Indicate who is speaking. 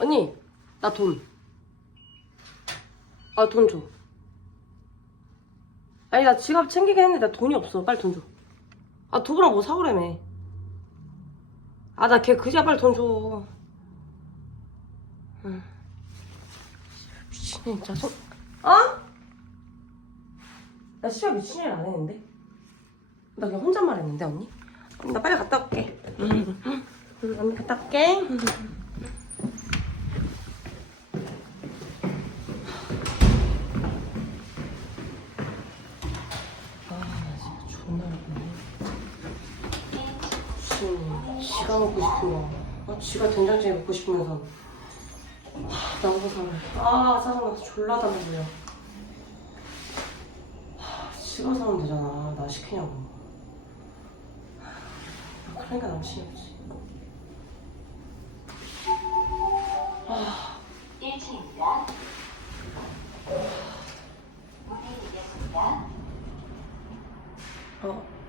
Speaker 1: 언니, 나 돈. 아, 돈 줘. 아니, 나 지갑 챙기긴 했는데 나 돈이 없어. 빨리 돈 줘. 아, 도구랑 뭐 사오라며. 아, 나 걔 그지야 빨리 돈 줘. 응. 미친애, 진짜. 손... 어? 나 시합 미친 일안 했는데? 나 그냥 혼잣말 했는데, 언니? 나 빨리 갔다 올게. 응, 언니 갔다 올게. 아, 나 어렵네. 무슨 지가 먹고 싶은 거. 아, 지가 된장찌개 먹고 싶으면서. 아, 나보고 사는. 아, 짜증나서 졸라 담배고요. 아, 지가 사면 되잖아. 나 시키냐고. 아, 그러니까 남친이 없지. 哦。